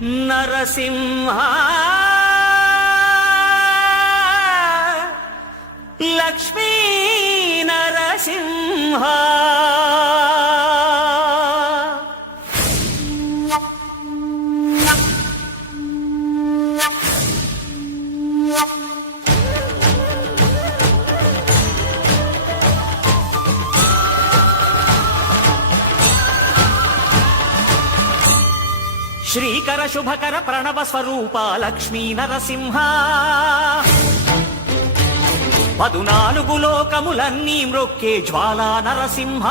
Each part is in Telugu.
నరసింహ లక్ష్మీ నరసింహ శ్రీకర శుభకర ప్రణవ స్వరూప లక్ష్మీ నరసింహ 14 లోకములన్నీ మ్రొక్కే జ్వాలా నరసింహ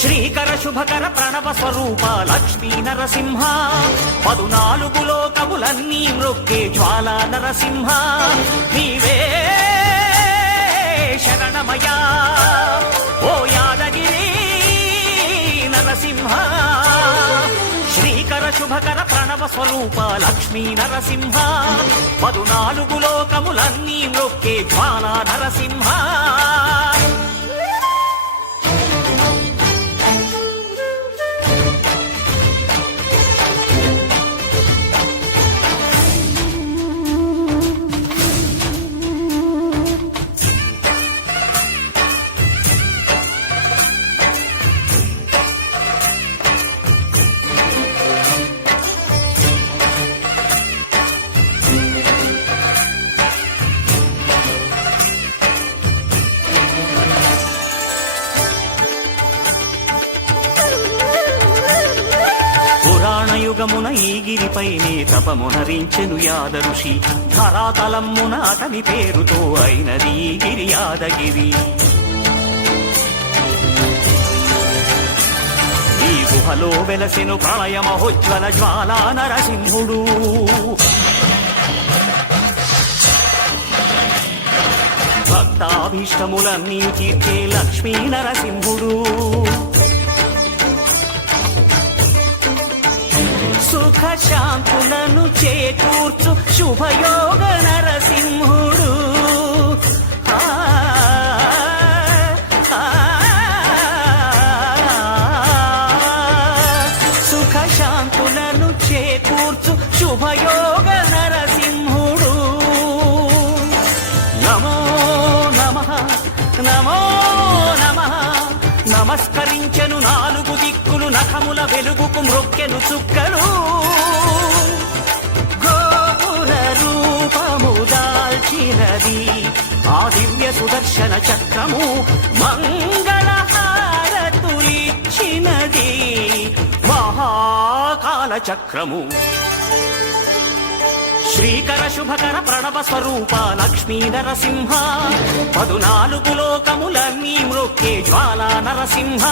శ్రీకర శుభకర ప్రణవ స్వరూప లక్ష్మీ నరసింహ 14 లోకములన్నీ మ్రొక్కే జ్వాలా నరసింహ నీవే శరణమయ్యా ఓ యాదగిరి నరసింహ శ్రీకర శుభకర ప్రణవ స్వరూప లక్ష్మీ నరసింహ 14 లోకములన్నీ మ్రొక్కే జ్వాలా నరసింహ యుగమున ఈ గిరిపైనే తపమునరించెను యాద ఋషి ధరాతలమ్మున అతని పేరుతో అయినది ఈ గిరి యాదగిరి ఈ గుహలో వెలసెను ప్రళయ మహోజ్వల జ్వాలా నరసింహుడు భక్తాభీష్టములన్నీ తీర్చే లక్ష్మీ నరసింహుడు సుఖ శాంతులను చేకూర్చు శుభయోగ నరసింహుడు సుఖ శాంతులను చేకూర్చు శుభయోగ నరసింహుడు నమో నమః నమో నమః నమస్కరించెను 4 దిక్కులు నఖముల వెలుగుకు మ్రొక్కెను చుక్కలు గోపుర రూపము దాల్చినది ఆ దివ్య సుదర్శన చక్రము మంగళ హారతులిచ్చినది మహాకాల చక్రము శ్రీకర శుభకర ప్రణవ స్వరూప లక్ష్మీ నరసింహ 14 లోకములన్నీ మ్రొక్కే జ్వాలా నరసింహ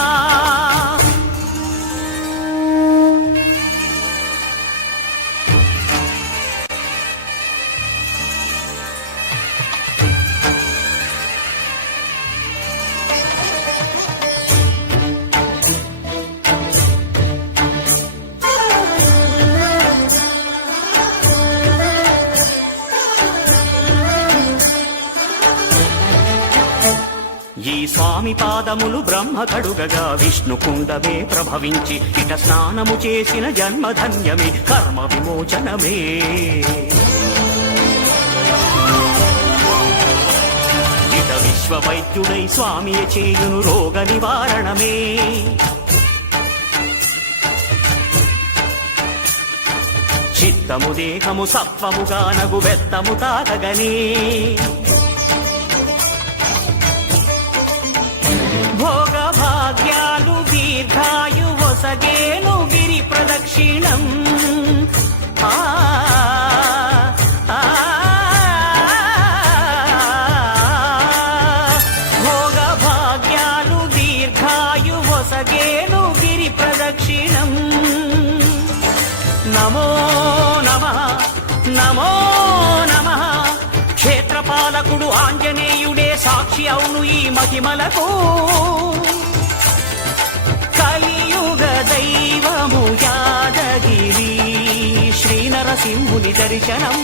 ఈ స్వామి పాదములు బ్రహ్మ కడుగగా విష్ణు కుండమే ప్రభవించి ఇట స్నానము చేసిన జన్మధన్యమే కర్మ విమోచనమే ఇట విశ్వవైద్యుడై స్వామి చేయును రోగ నివారణమే చిత్తము దేహము సత్వముగా నగు వెత్తము తాకగనే భోగ భాగ్యాలు దీర్ఘాయు వసగేను గిరి ప్రదక్షిణం భోగ భాగ్యాలు దీర్ఘాయు వసగేను గిరి ప్రదక్షిణం నమో నమః నమో నమః క్షేత్రపాలకుడు ఆంజనేయుడే సాక్షి అవును ఈ మహిమలకు కలియుగ దైవము యాదగిరి శ్రీ నరసింహుని దర్శనం